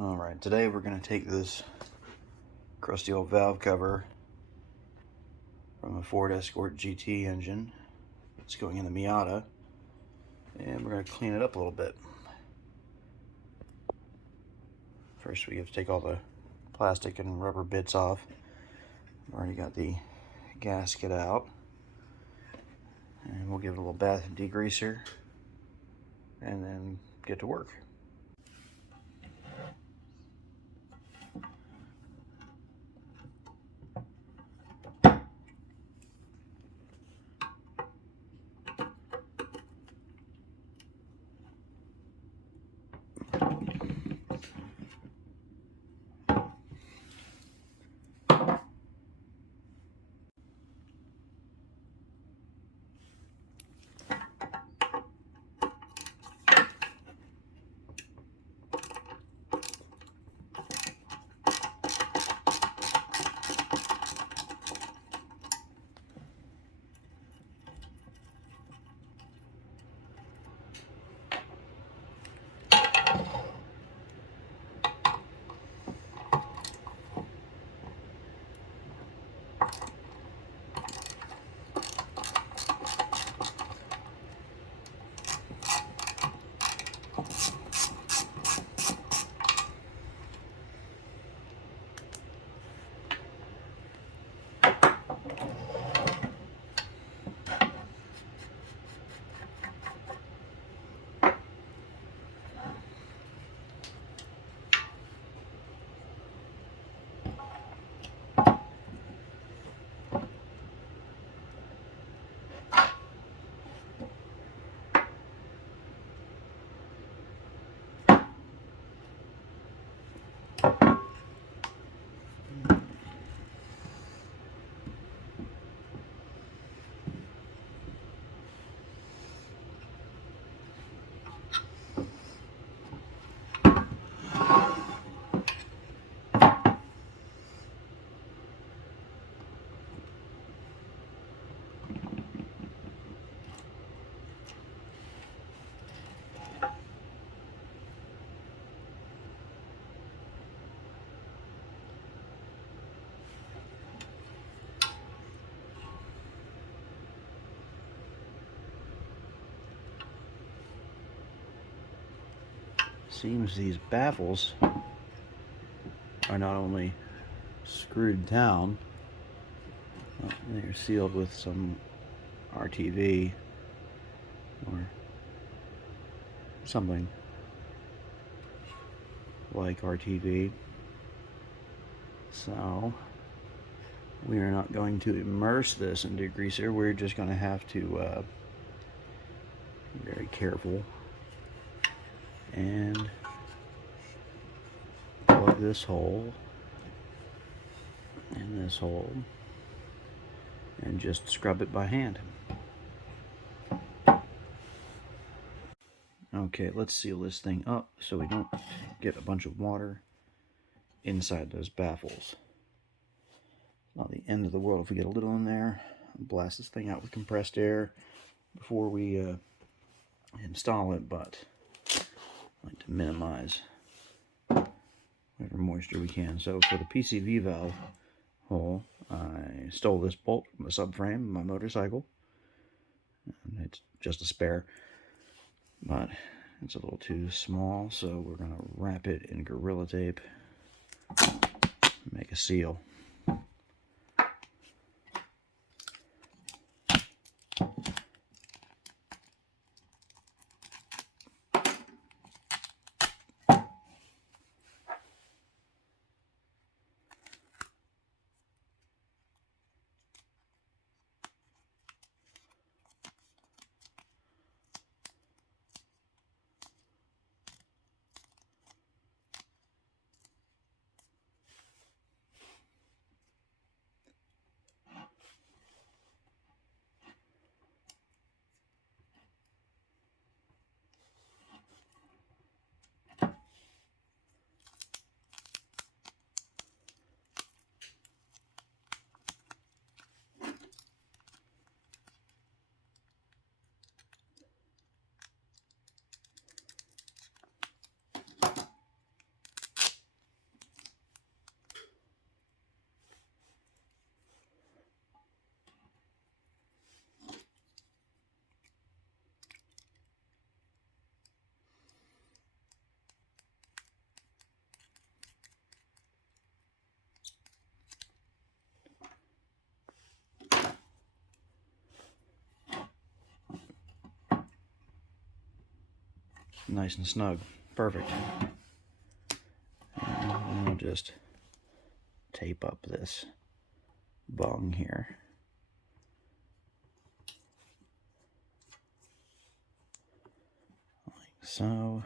Alright, today we're going to take this crusty old valve cover from a Ford Escort GT engine. It's going in the Miata, and we're going to clean it up a little bit. First we have to take all the plastic and rubber bits off. I've already got the gasket out, and we'll give it a little bath and degreaser and then get to work. Seems these baffles are not only screwed down, they're sealed with some RTV or something like RTV. So we are not going to immerse this in degreaser. We're just going to have to be very careful and plug this hole and this hole and just scrub it by hand. Okay, let's seal this thing up so we don't get a bunch of water inside those baffles. Not the end of the world if we get a little in there. I'll blast this thing out with compressed air before we install it, but I like to minimize whatever moisture we can. So for the PCV valve hole, I stole this bolt from the subframe of my motorcycle. And it's just a spare, but it's a little too small, so we're going to wrap it in Gorilla Tape and make a seal. Nice and snug. Perfect. And we'll just tape up this bung here. Like so.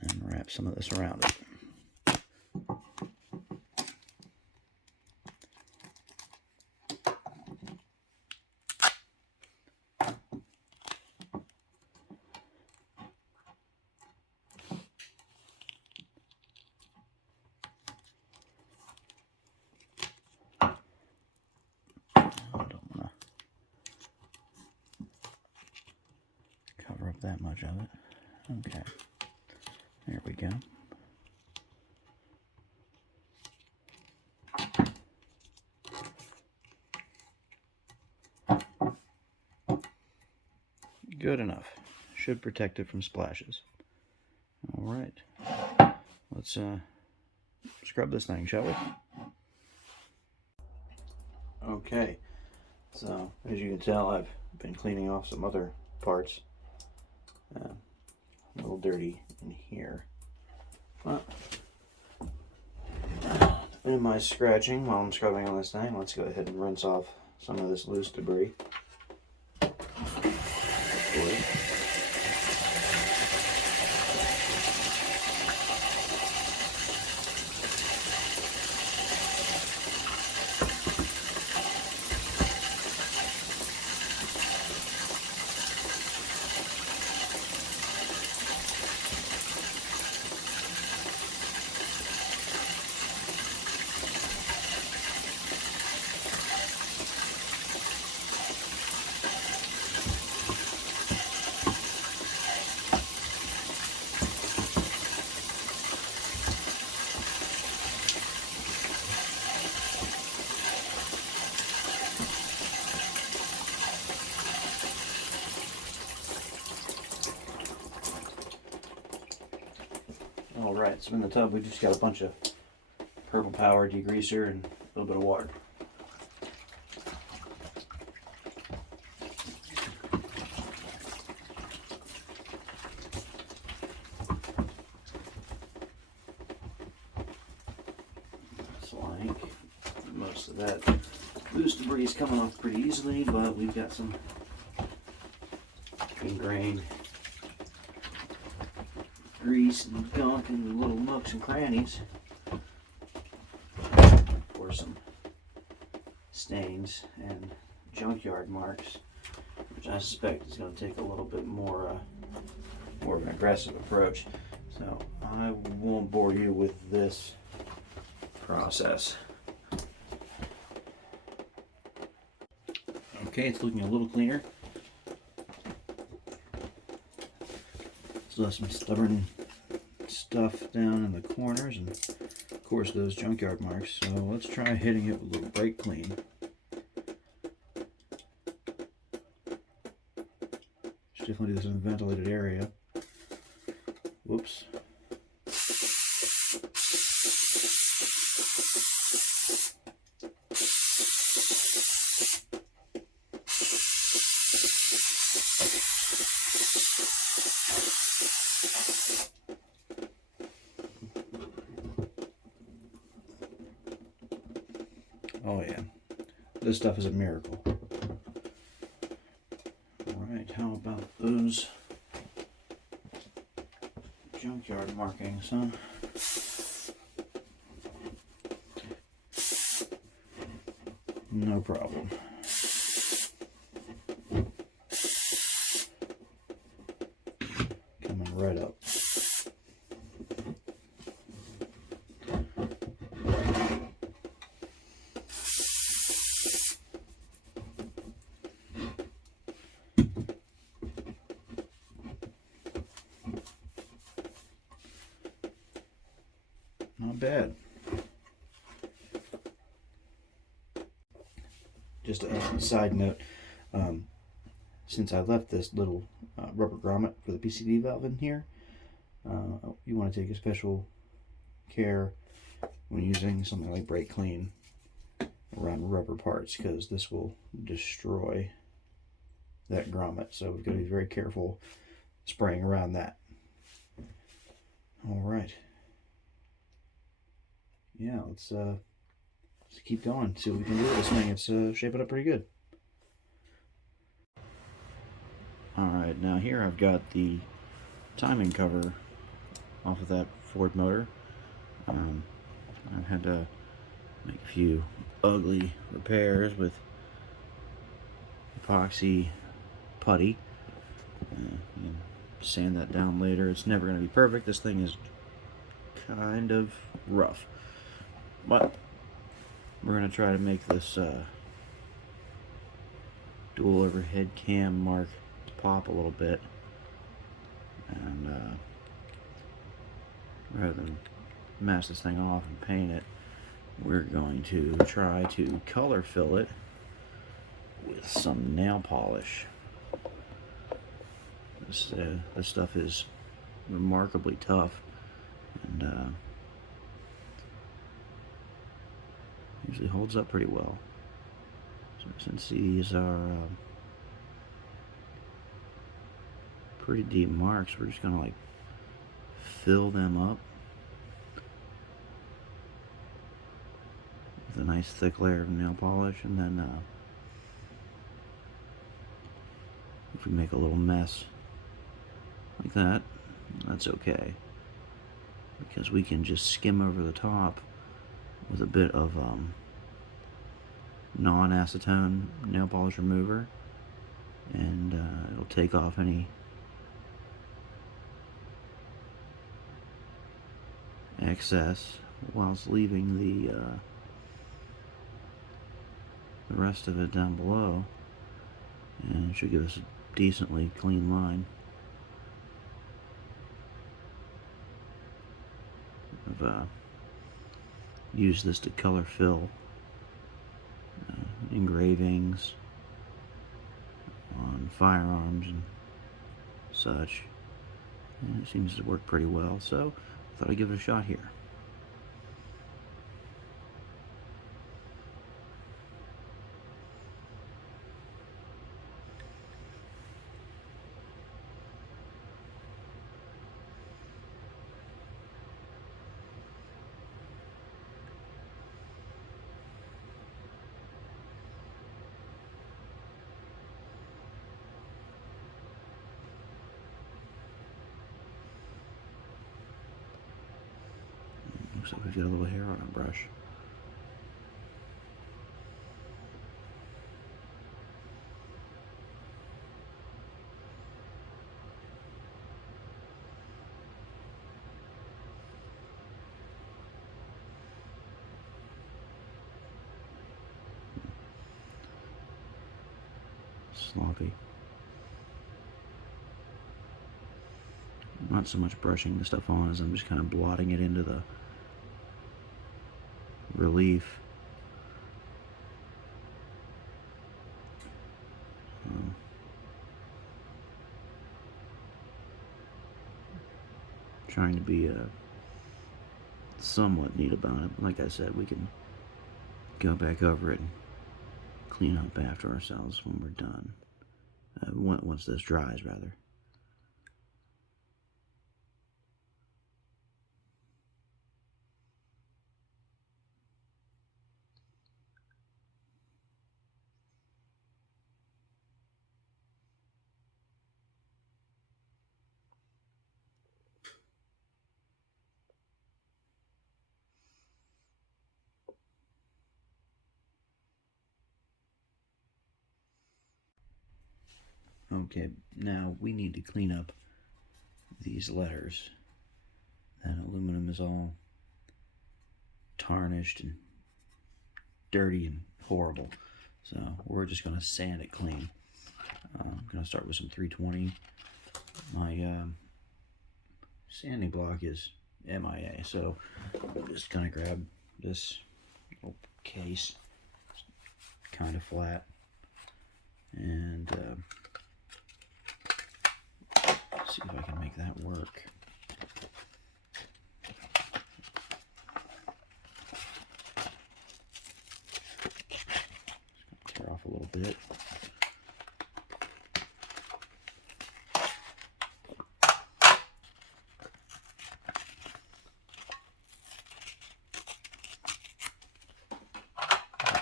And wrap some of this around it. That much of it. Okay. There we go. Good enough. Should protect it from splashes. All right. Let's scrub this thing, shall we? Okay. So, as you can tell, I've been cleaning off some other parts. A little dirty in here. But to minimize scratching while I'm scrubbing on this thing, let's go ahead and rinse off some of this loose debris. Alright, so in the tub we just got a bunch of Purple Power degreaser and a little bit of water. It's like most of that loose debris is coming off pretty easily, but we've got some ingrained grease and gunk in the little nooks and crannies, or some stains and junkyard marks, which I suspect is going to take a little bit more of an aggressive approach. So I won't bore you with this process. Okay, it's looking a little cleaner. Still have some stubborn stuff down in the corners and of course those junkyard marks. So let's try hitting it with a little brake clean. Definitely this is a ventilated area. Whoops. Oh yeah, this stuff is a miracle. Alright, how about those junkyard markings, huh? No problem. Coming right up. Not bad. Just a side note, since I left this little rubber grommet for the PCV valve in here, you want to take a special care when using something like brake clean around rubber parts, because this will destroy that grommet, so we've got to be very careful spraying around that. All right. Yeah, let's keep going. See what we can do with this thing. It's shaping up pretty good. All right, now here I've got the timing cover off of that Ford motor. I've had to make a few ugly repairs with epoxy putty. You can sand that down later. It's never going to be perfect. This thing is kind of rough, but we're going to try to make this dual overhead cam mark pop a little bit, and rather than mask this thing off and paint it, we're going to try to color fill it with some nail polish. This stuff is remarkably tough, and usually holds up pretty well. So since these are pretty deep marks, we're just gonna like fill them up with a nice thick layer of nail polish, and then if we make a little mess like that, that's okay, because we can just skim over the top with a bit of non-acetone nail polish remover, and it'll take off any excess whilst leaving the rest of it down below, and it should give us a decently clean line. I've used this to color fill engravings on firearms and such, and it seems to work pretty well, so I thought I'd give it a shot here. Looks like we've got a little hair on our brush. Sloppy. Not so much brushing the stuff on as I'm just kind of blotting it into the relief. Trying to be somewhat neat about it, but like I said, we can go back over it and clean up after ourselves when we're done. Once this dries, rather. Okay, now we need to clean up these letters. That aluminum is all tarnished and dirty and horrible, so we're just going to sand it clean. I'm going to start with some 320. My sanding block is MIA, so I'm just going to grab this little case, kind of flat, and see if I can make that work. Tear off a little bit.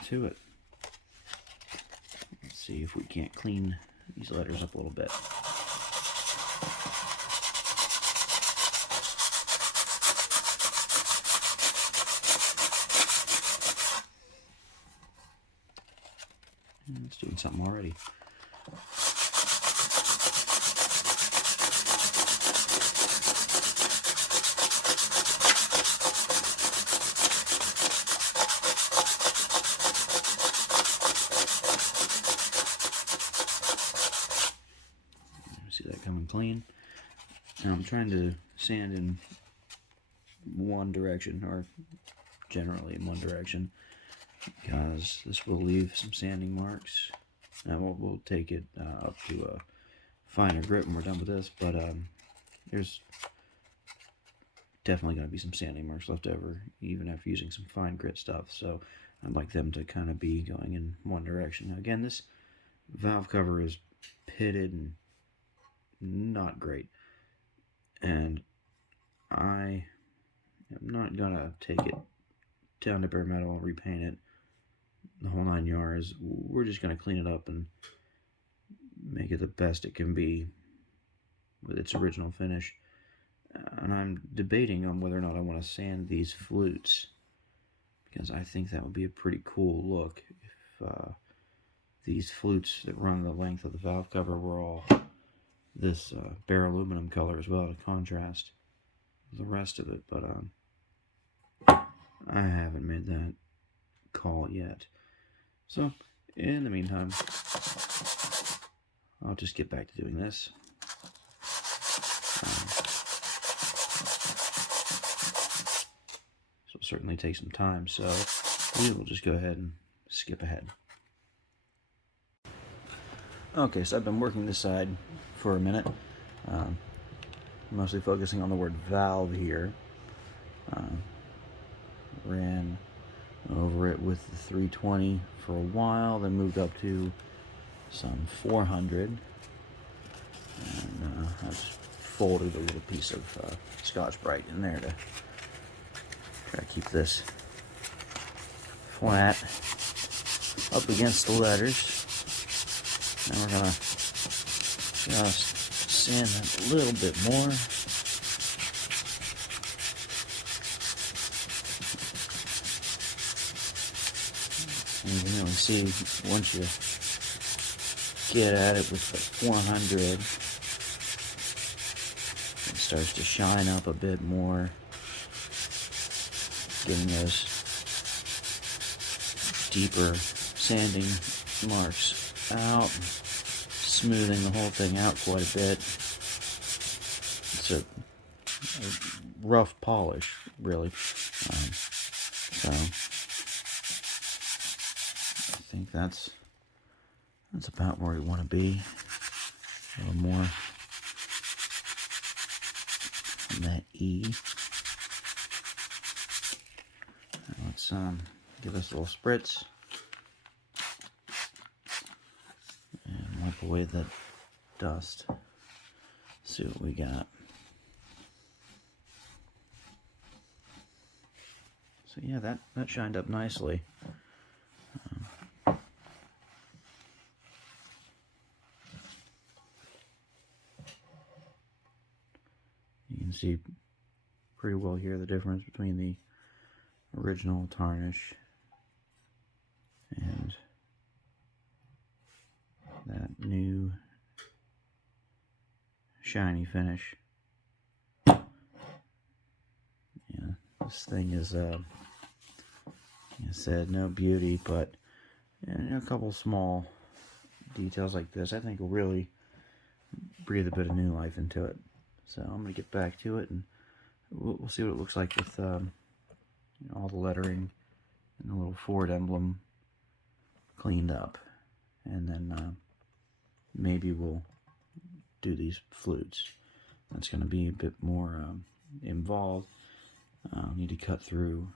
to it. Let's see if we can't clean these letters up a little bit. It's doing something already. See that coming clean. Now I'm trying to sand in one direction, or generally in one direction, because this will leave some sanding marks. Now we'll take it up to a finer grit when we're done with this, but there's definitely going to be some sanding marks left over, even after using some fine grit stuff, so I'd like them to kind of be going in one direction. Now again, this valve cover is pitted and not great, and I am not gonna take it down to bare metal and repaint it the whole 9 yards. We're just gonna clean it up and make it the best it can be with its original finish. And I'm debating on whether or not I want to sand these flutes, because I think that would be a pretty cool look if these flutes that run the length of the valve cover were all this bare aluminum color as well, to contrast the rest of it, but I haven't made that call yet. So in the meantime, I'll just get back to doing this. This will certainly take some time, so we will just go ahead and skip ahead. Okay, so I've been working this side for a minute, mostly focusing on the word valve here. Ran over it with the 320 for a while, then moved up to some 400, and I just folded a little piece of Scotch-Brite in there to try to keep this flat up against the letters. Now we're gonna just sand that a little bit more. And you can really see, once you get at it with the 400, it starts to shine up a bit more, getting those deeper sanding marks out, smoothing the whole thing out quite a bit. It's a rough polish, really. So I think that's about where we want to be. A little more on that E. Now let's give this a little spritz and wipe away that dust. See what we got. So yeah, that shined up nicely. You can see pretty well here the difference between the original tarnish and that new shiny finish. Yeah, this thing is, like I said, no beauty, but a couple small details like this I think will really breathe a bit of new life into it. So I'm going to get back to it, and we'll see what it looks like with all the lettering and the little Ford emblem cleaned up. And then maybe we'll do these flutes. That's going to be a bit more involved. I'll need to cut through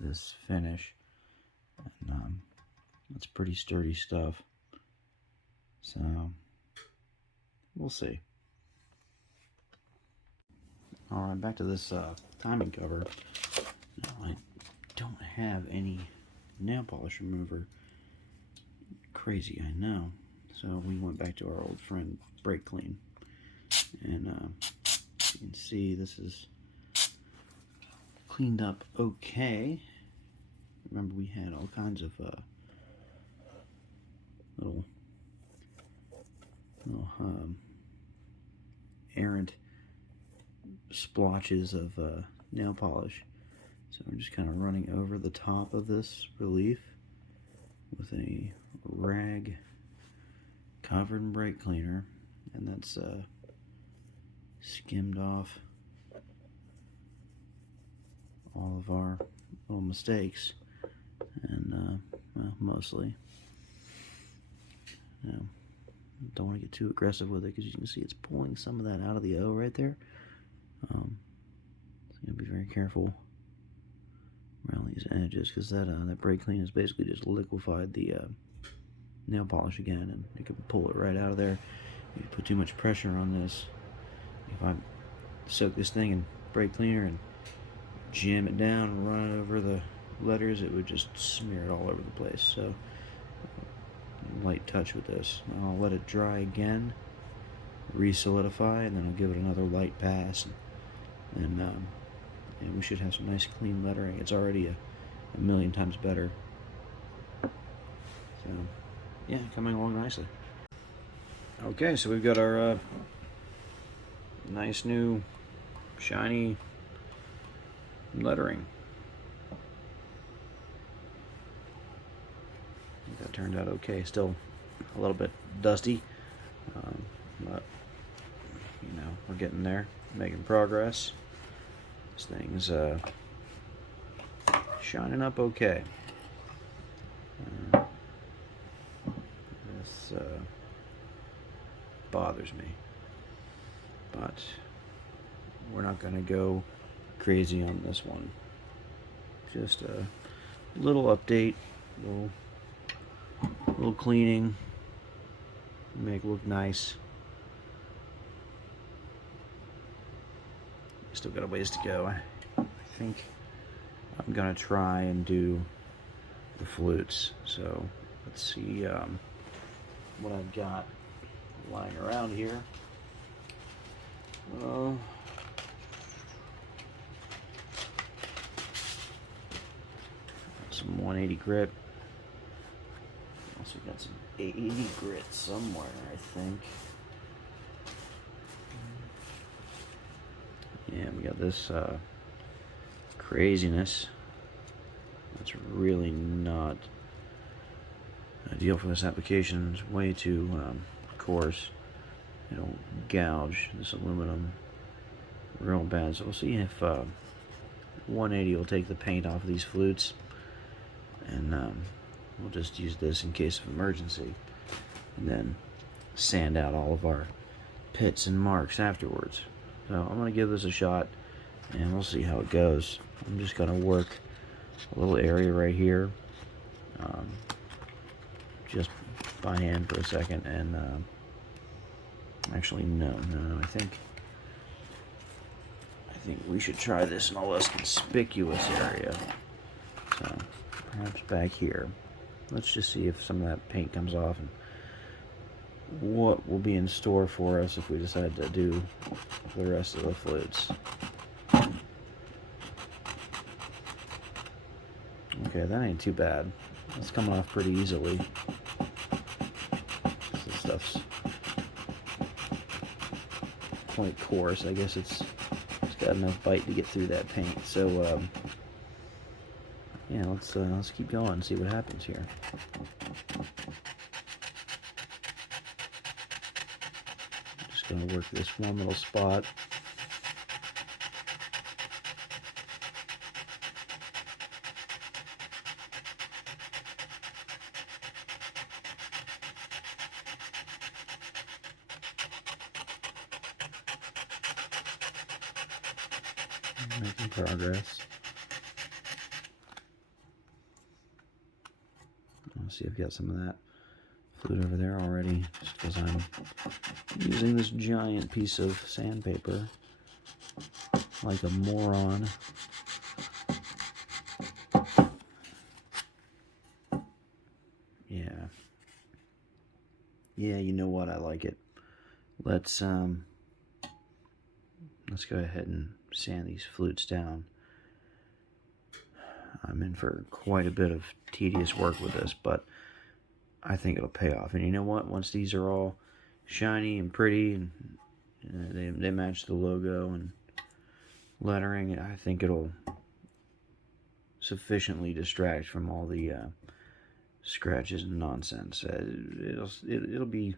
this finish. And it's pretty sturdy stuff. So we'll see. Alright, back to this timing cover. Now, I don't have any nail polish remover. Crazy, I know. So we went back to our old friend Brake Clean, and you can see this is cleaned up okay. Remember, we had all kinds of little errant splotches of nail polish. So I'm just kind of running over the top of this relief with a rag covered in brake cleaner, and that's skimmed off all of our little mistakes, and well, mostly. You know, don't want to get too aggressive with it because you can see it's pulling some of that out of the O right there. So you gotta be very careful around these edges, because that brake clean has basically just liquefied the nail polish again, and you can pull it right out of there. If you put too much pressure on this, if I soak this thing in brake cleaner and jam it down and run it over the letters, it would just smear it all over the place. So light touch with this. I'll let it dry again, re-solidify, and then I'll give it another light pass, and we should have some nice clean lettering. It's already a million times better. So yeah, coming along nicely. Okay, so we've got our nice new shiny lettering. I think that turned out okay. Still a little bit dusty, but you know, we're getting there, making progress. This thing's shining up okay. This bothers me, but we're not going to go crazy on this one. Just a little update, little cleaning, make it look nice. Still got a ways to go. I think I'm gonna try and do the flutes. So let's see what I've got lying around here. Some 180 grit. Also got some 80 grit somewhere, I think. Yeah, we got this craziness. That's really not ideal for this application. It's way too coarse. It'll gouge this aluminum real bad. So we'll see if 180 will take the paint off of these flutes, and we'll just use this in case of emergency, and then sand out all of our pits and marks afterwards. So I'm going to give this a shot, and we'll see how it goes. I'm just going to work a little area right here, just by hand for a second, and actually no, I think we should try this in a less conspicuous area. So perhaps back here. Let's just see if some of that paint comes off, and what will be in store for us if we decide to do the rest of the flutes. Okay, that ain't too bad. That's coming off pretty easily. This stuff's quite coarse. I guess it's got enough bite to get through that paint. So yeah, let's keep going and see what happens here. Just gonna work this one little spot. Making progress. I'll see if I've got some of that flute over there already, just because I'm using this giant piece of sandpaper like a moron. Yeah. Yeah, you know what? I like it. Let's go ahead and sand these flutes down. I'm in for quite a bit of tedious work with this, but I think it'll pay off. And you know what? Once these are all shiny and pretty and they match the logo and lettering, I think it'll sufficiently distract from all the scratches and nonsense. It'll be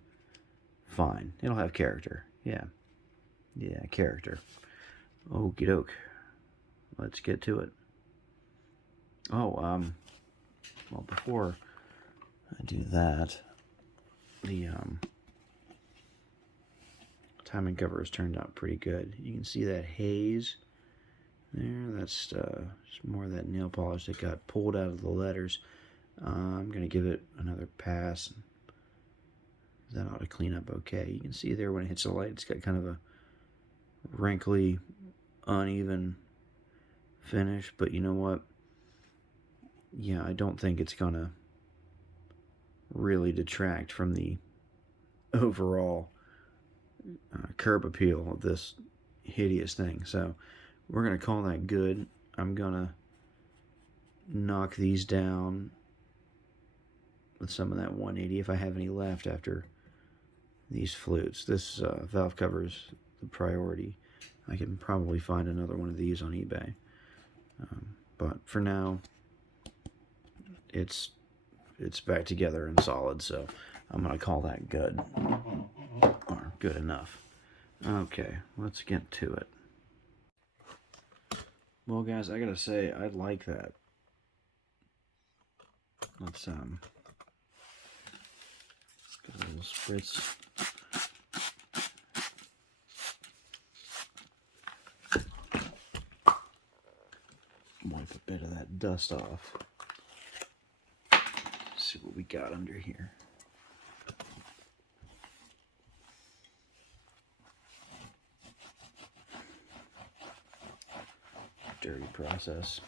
fine. It'll have character. Yeah. Yeah, character. Okie doke. Let's get to it. Oh, well, before I do that, the timing cover has turned out pretty good. You can see that haze there. That's just more of that nail polish that got pulled out of the letters. I'm going to give it another pass. That ought to clean up okay. You can see there when it hits the light, it's got kind of a wrinkly, uneven finish. But you know what? Yeah, I don't think it's going to really detract from the overall curb appeal of this hideous thing. So we're going to call that good. I'm going to knock these down with some of that 180 if I have any left after these flutes. This valve cover is the priority. I can probably find another one of these on eBay. But for now, it's back together and solid, so I'm going to call that good. Or good enough. Okay, let's get to it. Well, guys, I gotta say, I like that. Let's get a little spritz. Wipe a bit of that dust off. See what we got under here. Dirty process.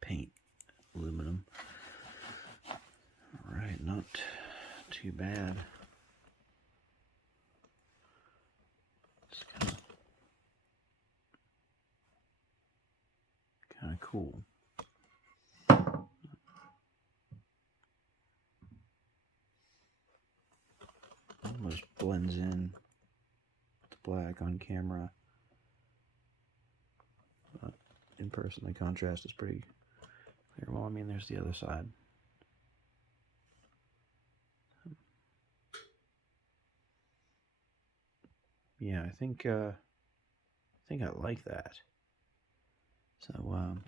Paint aluminum. Alright, not too bad. It's kind of cool. Almost blends in with the black on camera. But in person, the contrast is pretty clear. Well, I mean, there's the other side. Yeah, I think I like that. So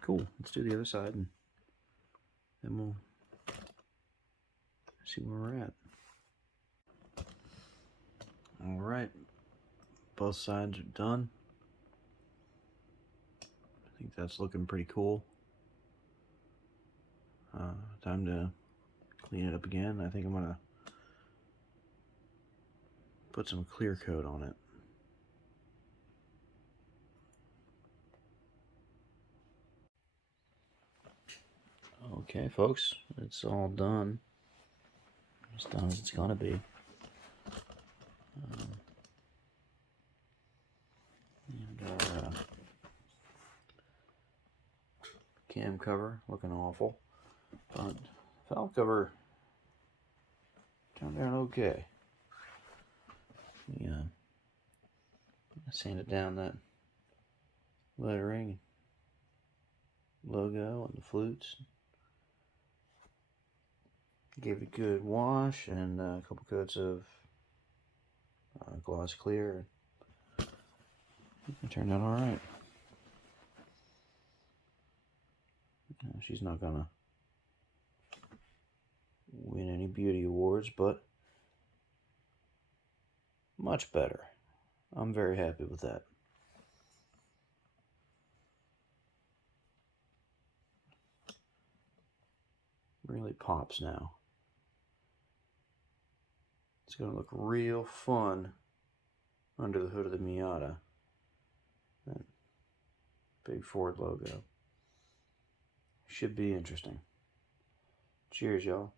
cool. Let's do the other side, and then we'll see where we're at. All right, both sides are done. I think that's looking pretty cool. Time to clean it up again. I think I'm gonna put some clear coat on it. Okay, folks, it's all done. As done as it's gonna be. And our cam cover looking awful, but valve cover turned out okay. Yeah, sanded down that lettering, logo, and the flutes. Gave it a good wash and a couple coats of gloss clear. It turned out all right. She's not gonna win any beauty awards, but much better. I'm very happy with that. Really pops now. It's gonna look real fun under the hood of the Miata. Big Ford logo. Should be interesting. Cheers, y'all.